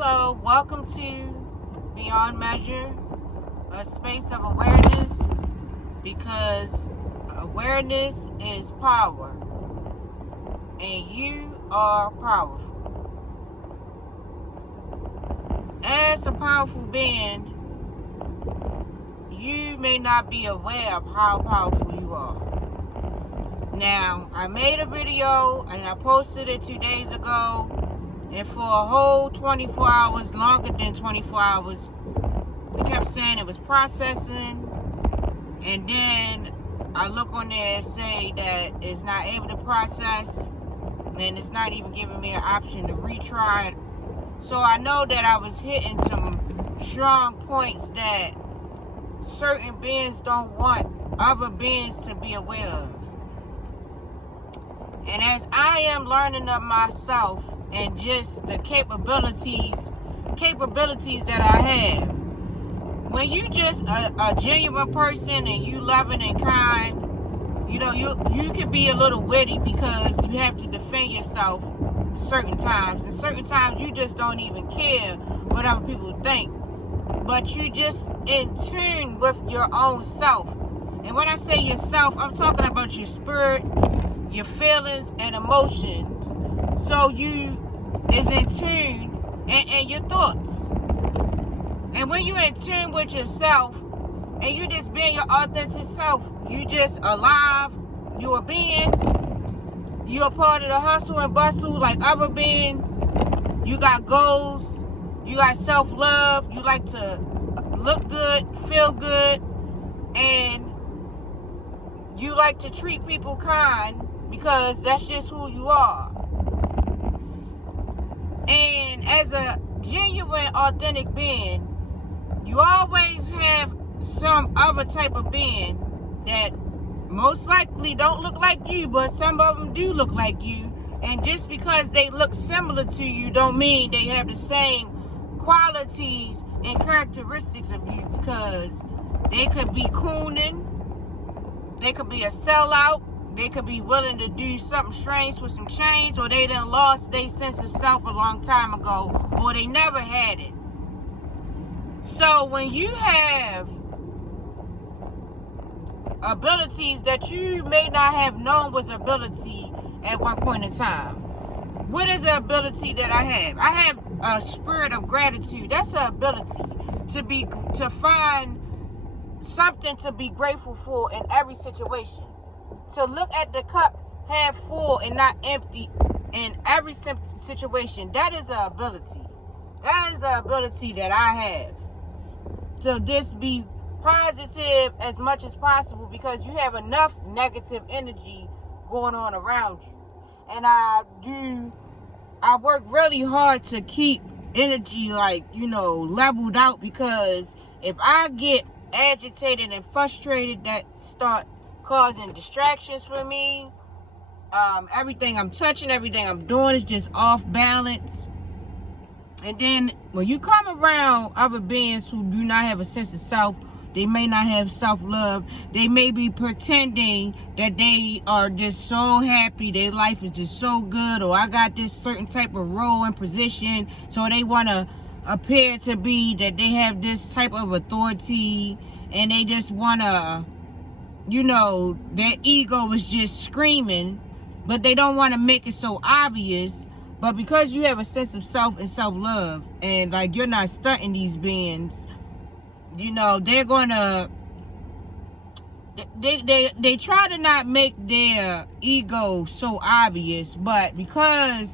Hello, welcome to Beyond Measure, a space of awareness, because awareness is power, and you are powerful. As a powerful being, you may not be aware of how powerful you are. Now, I made a video and I posted it 2 days ago, and for a whole 24 hours, longer than 24 hours, they kept saying it was processing, and then I look on there and say that it's not able to process, and it's not even giving me an option to retry it. So I know that I was hitting some strong points that certain beings don't want other beings to be aware of. And as I am learning of myself and just the capabilities that I have, when you just a genuine person and you loving and kind, you know, you can be a little witty because you have to defend yourself certain times, and certain times you just don't even care what other people think, but you just in tune with your own self. And when I say yourself, I'm talking about your spirit, your feelings and emotions. So you is in tune and your thoughts. And when you're in tune with yourself and you just being your authentic self, you just alive, you a being, you're a part of the hustle and bustle like other beings. You got goals, you got self-love, you like to look good, feel good, and you like to treat people kind because that's just who you are. And as a genuine, authentic being, you always have some other type of being that most likely don't look like you, but some of them do look like you. And just because they look similar to you don't mean they have the same qualities and characteristics of you, because they could be cooning, they could be a sellout, they could be willing to do something strange for some change, or they done lost their sense of self a long time ago, or they never had it. So when you have abilities that you may not have known was ability at one point in time. What is the ability that I have? I have a spirit of gratitude. That's an ability to find something to be grateful for in every situation. To look at the cup half full and not empty in every situation. That is an ability. That is an ability that I have. To just be positive as much as possible, because you have enough negative energy going on around you. And I work really hard to keep energy leveled out, because if I get agitated and frustrated, that start causing distractions for me. Everything I'm touching, everything I'm doing is just off balance. And then when you come around other beings who do not have a sense of self, they may not have self-love, they may be pretending that they are just so happy, their life is just so good, or I got this certain type of role and position, so they want to appear to be that they have this type of authority, and they just want to, their ego is just screaming, but they don't want to make it so obvious. But because you have a sense of self and self-love, and like you're not stunting these beings, they're gonna they try to not make their ego so obvious, but because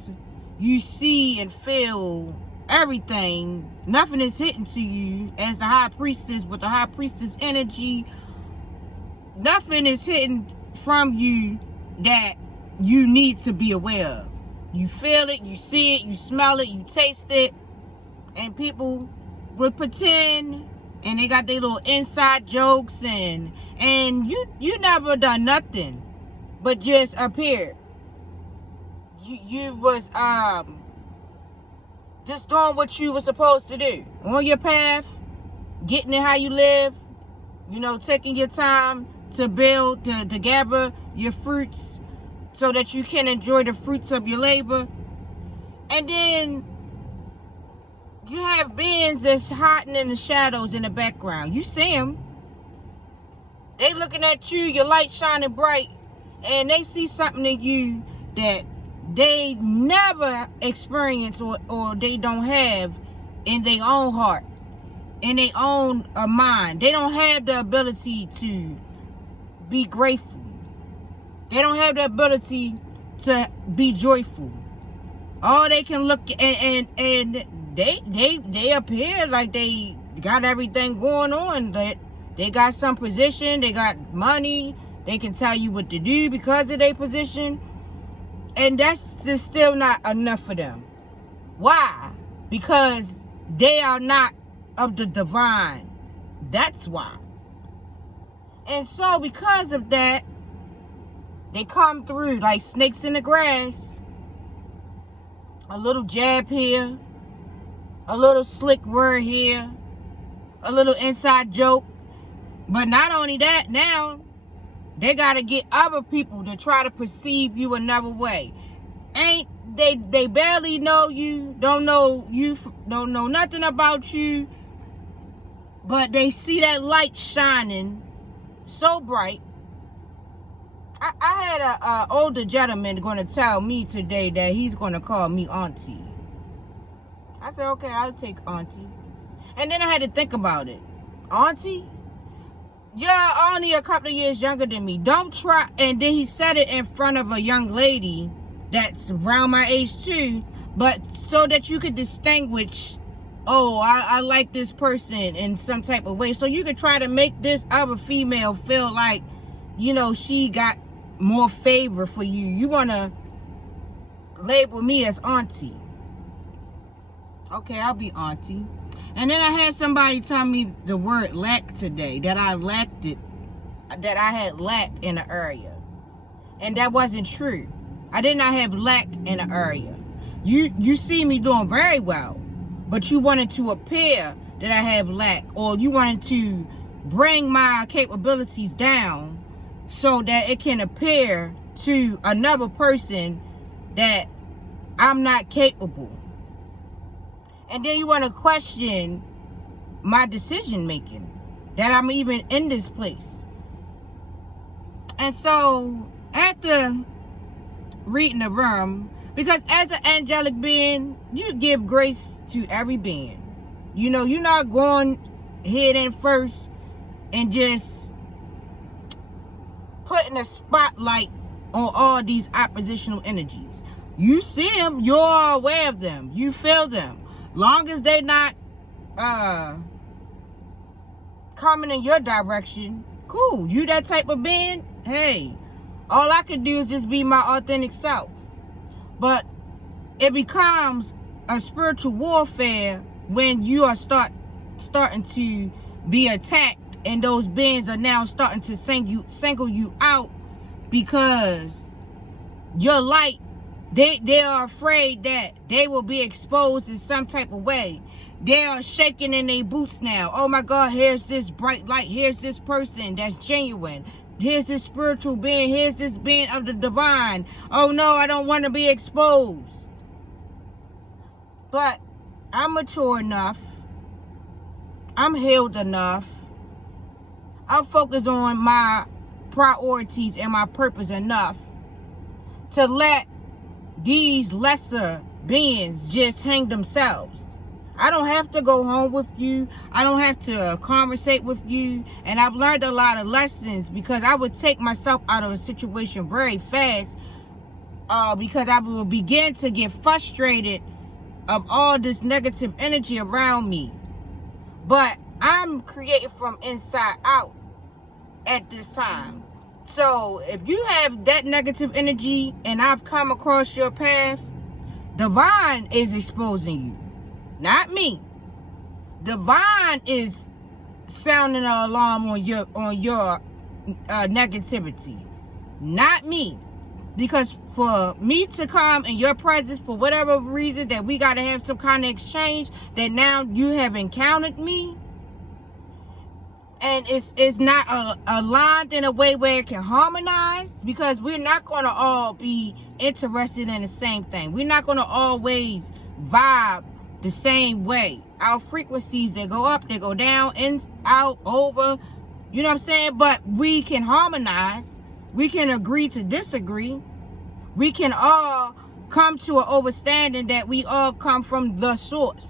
you see and feel everything, nothing is hitting to you as the high priestess with the high priestess energy. Nothing is hidden from you that you need to be aware of. You feel it, you see it, you smell it, you taste it. And people will pretend, and they got their little inside jokes, and you never done nothing but just appeared. You was just doing what you were supposed to do. On your path, getting it how you live, taking your time to build, to gather your fruits so that you can enjoy the fruits of your labor. And then You have beings that's hiding in the shadows in the background. You see them. They looking at you, your light shining bright, and they see something in you that they never experience or they don't have in their own heart, in their own mind. They don't have the ability to be grateful. They don't have the ability to be joyful. All they can look and they appear like they got everything going on. That they got some position, they got money, they can tell you what to do because of their position. And that's just still not enough for them. Why? Because they are not of the divine. That's why. And so because of that, they come through like snakes in the grass. A little jab here, a little slick word here, a little inside joke. But not only that, now they gotta get other people to try to perceive you another way. They barely know you, don't know nothing about you, but they see that light shining so bright. I had a older gentleman going to tell me today that he's going to call me auntie. I said, okay, I'll take auntie. And then I had to think about it. Auntie? You're only a couple of years younger than me. Don't try. And then he said it in front of a young lady that's around my age too, but so that you could distinguish, oh, I like this person in some type of way. So you could try to make this other female feel like, you know, she got more favor for you. You want to label me as auntie. Okay, I'll be auntie. And then I had somebody tell me the word lack today, that I had lack in the area. And that wasn't true. I did not have lack in the area. You see me doing very well, but you wanted to appear that I have lack, or you wanted to bring my capabilities down so that it can appear to another person that I'm not capable. And then you want to question my decision making, that I'm even in this place. And so after reading the room, because as an angelic being, you give grace to every being. You know, you're not going head in first and just putting a spotlight on all these oppositional energies. You see them, you're aware of them, you feel them. Long as they're not coming in your direction, cool. You that type of being, hey, all I can do is just be my authentic self. But it becomes a spiritual warfare when you are starting to be attacked, and those beings are now starting to single you out because your light, they are afraid that they will be exposed in some type of way. They are shaking in their boots now. Oh my God, here's this bright light. Here's this person that's genuine. Here's this spiritual being. Here's this being of the divine. Oh no, I don't want to be exposed. But I'm mature enough. I'm healed enough. I'm focused on my priorities and my purpose enough to let these lesser beings just hang themselves. I don't have to go home with you. I don't have to conversate with you. And I've learned a lot of lessons because I would take myself out of a situation very fast because I will begin to get frustrated of all this negative energy around me. But I'm created from inside out at this time. So if you have that negative energy and I've come across your path, divine is exposing you, not me. Divine is sounding an alarm on your negativity, not me. Because for me to come in your presence for whatever reason that we got to have some kind of exchange, that now you have encountered me, and it's not aligned in a way where it can harmonize, because we're not going to all be interested in the same thing. We're not going to always vibe the same way. Our frequencies, they go up, they go down, in, out, over. You know what I'm saying? But we can harmonize. We can agree to disagree. We can all come to an understanding that we all come from the source.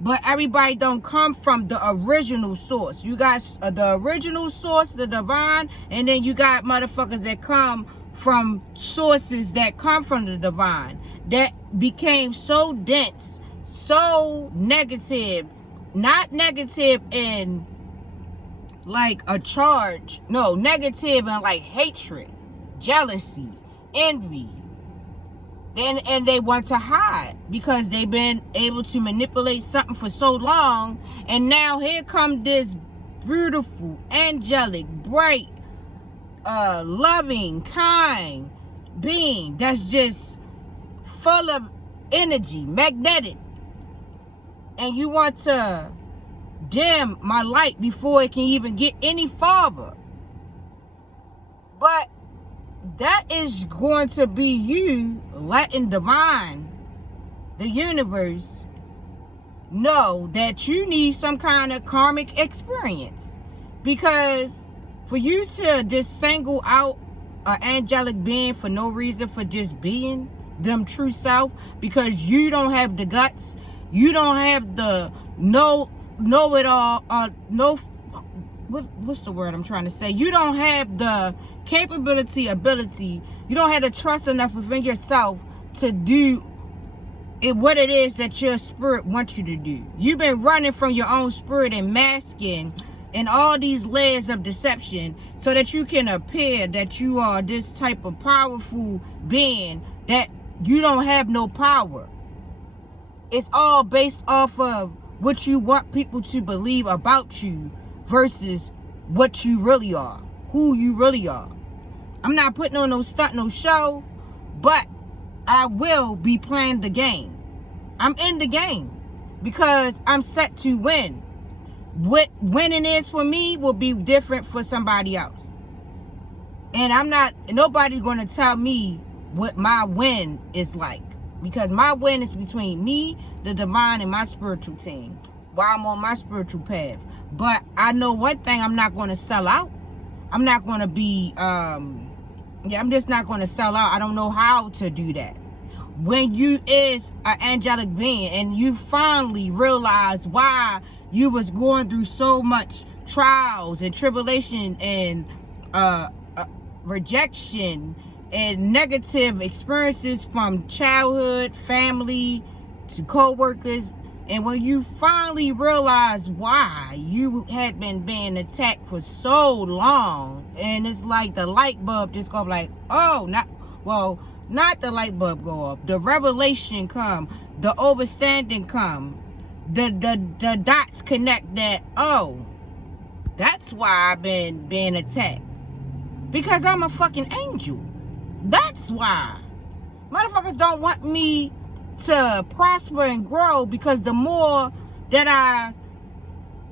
But everybody don't come from the original source. You got the original source, the divine, and then you got motherfuckers that come from sources that come from the divine, that became so dense, so negative. Not negative in like a charge. No, negative in like hatred, jealousy, envy. And they want to hide because they've been able to manipulate something for so long. And now here comes this beautiful, angelic, bright, loving, kind being that's just full of energy, magnetic. And you want to dim my light before it can even get any farther. But that is going to be you letting divine, the universe, know that you need some kind of karmic experience. Because for you to just single out an angelic being for no reason, for just being them true self, because you don't have the guts, you don't have the know it all, what's the word I'm trying to say? You don't have the ability, you don't have the trust enough within yourself to do it, what it is that your spirit wants you to do. You've been running from your own spirit and masking and all these layers of deception so that you can appear that you are this type of powerful being that you don't have no power. It's all based off of what you want people to believe about you versus what you really are, who you really are. I'm not putting on no stunt, no show, but I will be playing the game. I'm in the game because I'm set to win. What winning is for me will be different for somebody else. And nobody's going to tell me what my win is like. Because my win is between me, the divine, and my spiritual team while I'm on my spiritual path. But I know one thing, I'm not going to sell out. I'm not going to be, I'm just not going to sell out. I don't know how to do that. When you is an angelic being and you finally realize why you was going through so much trials and tribulation and rejection and negative experiences from childhood, family, to co-workers, and when you finally realize why you had been being attacked for so long, and it's like the light bulb just go like, oh, not the light bulb go off, the revelation come, the understanding come, the dots connect that, oh, that's why I've been being attacked, because I'm a fucking angel. That's why motherfuckers don't want me to prosper and grow, because the more that I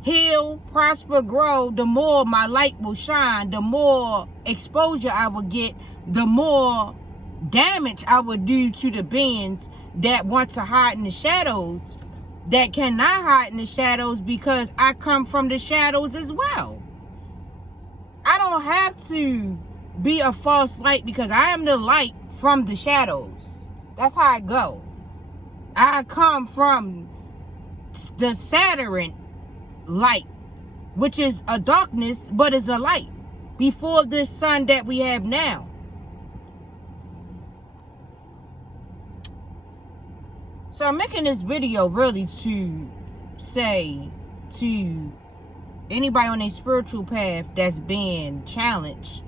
heal, prosper, grow, the more my light will shine, the more exposure I will get, the more damage I will do to the beings that want to hide in the shadows, that cannot hide in the shadows, because I come from the shadows as well. I don't have to be a false light, because I am the light from the shadows. That's how I go. I come from the Saturn light, which is a darkness, but is a light before this sun that we have now. So I'm making this video really to say to anybody on a spiritual path that's being challenged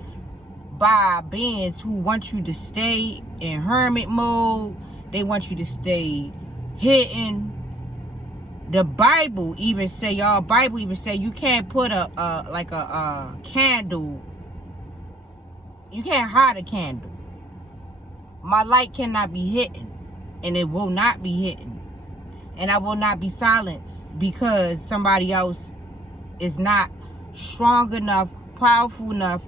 by beings who want you to stay in hermit mode. They want you to stay hidden. The Bible even say, y'all, Bible even say you can't put a candle. You can't hide a candle. My light cannot be hidden, and it will not be hidden, and I will not be silenced because somebody else is not strong enough, powerful enough,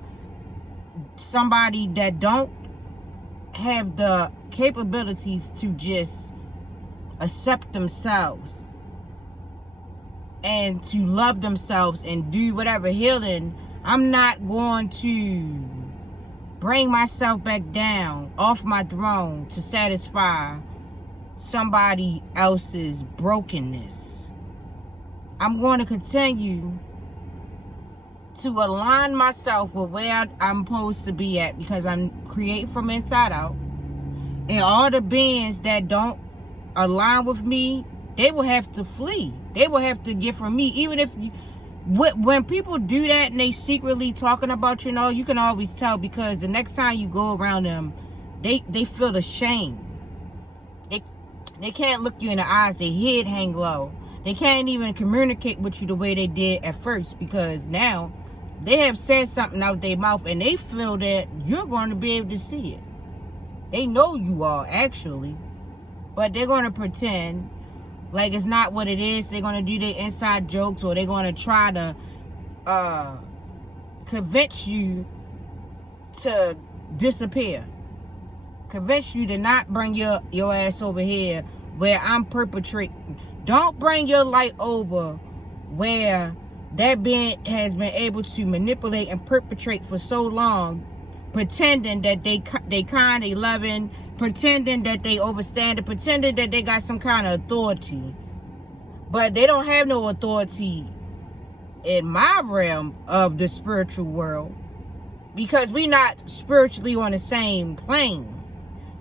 somebody that don't have the capabilities to just accept themselves and to love themselves and do whatever healing, I'm not going to bring myself back down off my throne to satisfy somebody else's brokenness. I'm going to continue to align myself with where I'm supposed to be at, because I'm creating from inside out. And all the beings that don't align with me, they will have to flee. They will have to get from me. Even if you, when people do that and they secretly talking about you, you can always tell, because the next time you go around them, they feel the shame. They can't look you in the eyes. Their head hang low. They can't even communicate with you the way they did at first, because now they have said something out their mouth and they feel that you're going to be able to see it. They know you are, actually, but they're going to pretend like it's not what it is. They're going to do their inside jokes, or they're going to try to convince you to disappear. Convince you to not bring your ass over here where I'm perpetrating. Don't bring your light over where that being has been able to manipulate and perpetrate for so long, pretending that they kind, they loving, pretending that they overstand, pretending that they got some kind of authority. But they don't have no authority in my realm of the spiritual world, because we not spiritually on the same plane.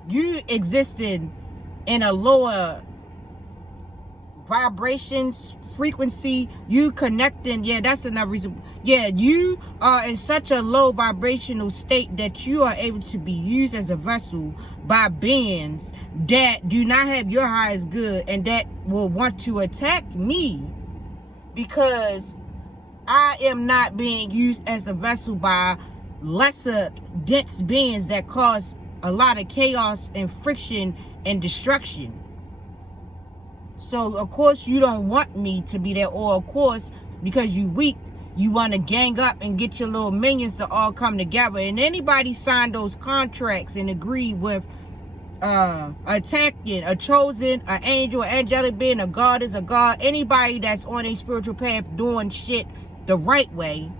You existed in a lower vibrations, frequency, you connecting. Yeah, that's another reason. Yeah, you are in such a low vibrational state that you are able to be used as a vessel by beings that do not have your highest good and that will want to attack me, because I am not being used as a vessel by lesser dense beings that cause a lot of chaos and friction and destruction. So of course you don't want me to be there, or of course, because you weak, you want to gang up and get your little minions to all come together. And anybody signed those contracts and agreed with attacking a chosen, an angel, an angelic being, a god is a god, anybody that's on a spiritual path doing shit the right way,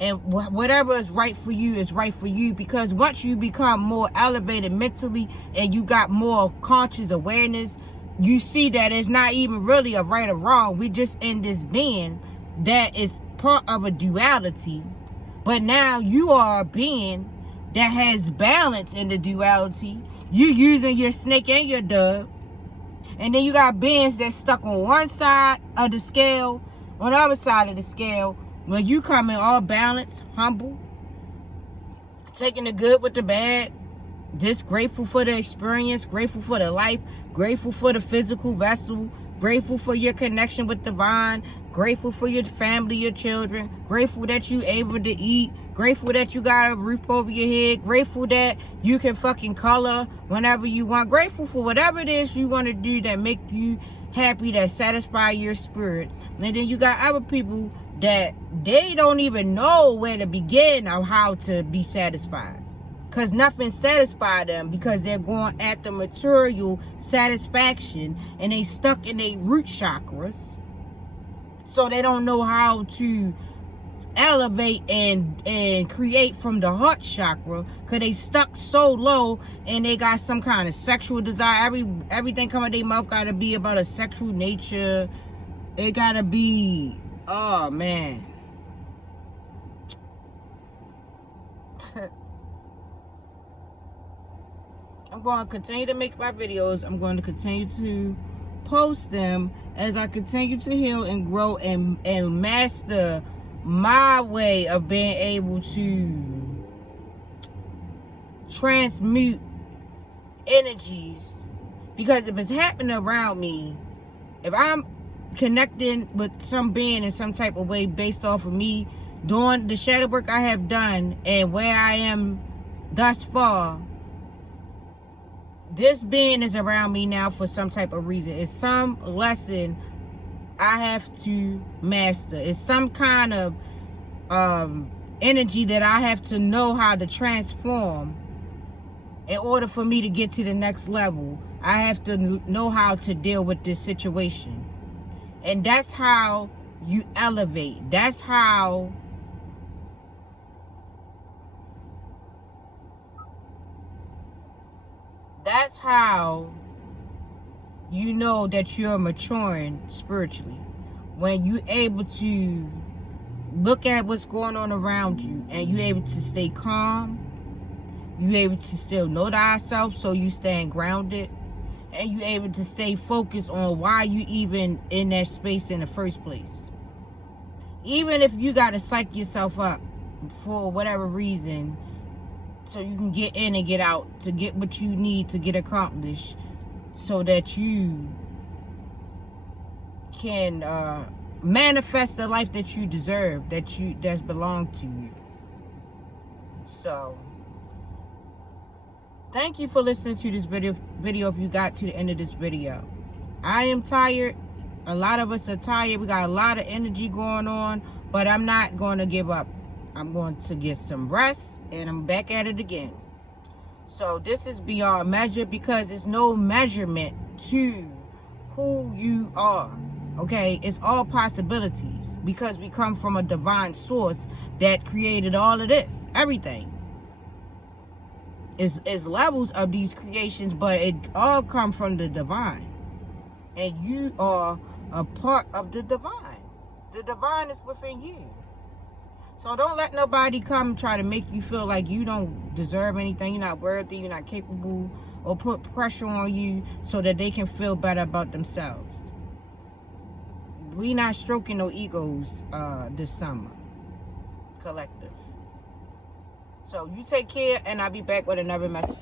and whatever is right for you is right for you. Because once you become more elevated mentally and you got more conscious awareness, you see that it's not even really a right or wrong. We just in this being that is part of a duality. But now you are a being that has balance in the duality. You using your snake and your dove. And then you got beings that's stuck on one side of the scale, on the other side of the scale, when you come in all balanced, humble, taking the good with the bad, just grateful for the experience, grateful for the life, grateful for the physical vessel, grateful for your connection with divine, grateful for your family, your children, grateful that you able to eat, grateful that you got a roof over your head, grateful that you can fucking color whenever you want, grateful for whatever it is you want to do that make you happy, that satisfy your spirit. And then you got other people that they don't even know where to begin or how to be satisfied, because nothing satisfies them, because they're going after material satisfaction and they stuck in their root chakras, so they don't know how to elevate and create from the heart chakra, because they stuck so low and they got some kind of sexual desire. Everything coming out their mouth gotta be about a sexual nature. It gotta be, oh man. I'm going to continue to make my videos. I'm going to continue to post them as I continue to heal and grow and master my way of being able to transmute energies. Because if it's happening around me, if I'm connecting with some being in some type of way based off of me doing the shadow work I have done and where I am thus far, this being is around me now for some type of reason. It's some lesson I have to master. It's some kind of energy that I have to know how to transform in order for me to get to the next level. I have to know how to deal with this situation. And that's how you elevate. That's how you know that you're maturing spiritually. When you're able to look at what's going on around you and you're able to stay calm, you're able to still know thyself, so you stand grounded, and you're able to stay focused on why you even in that space in the first place. Even if you got to psych yourself up for whatever reason, so you can get in and get out to get what you need to get accomplished, so that you can manifest the life that you deserve, that's belonged to you. So thank you for listening to this video if you got to the end of this video. I am tired. A lot of us are tired. We got a lot of energy going on, but I'm not going to give up. I'm going to get some rest, and I'm back at it again. So this is beyond measure, because it's no measurement to who you are. Okay, it's all possibilities, because we come from a divine source that created all of this, everything. It's levels of these creations, but it all come from the divine, and you are a part of the divine. The divine is within you. So don't let nobody come try to make you feel like you don't deserve anything, you're not worthy, you're not capable, or put pressure on you so that they can feel better about themselves. We not stroking no egos this summer, collective. So you take care, and I'll be back with another message.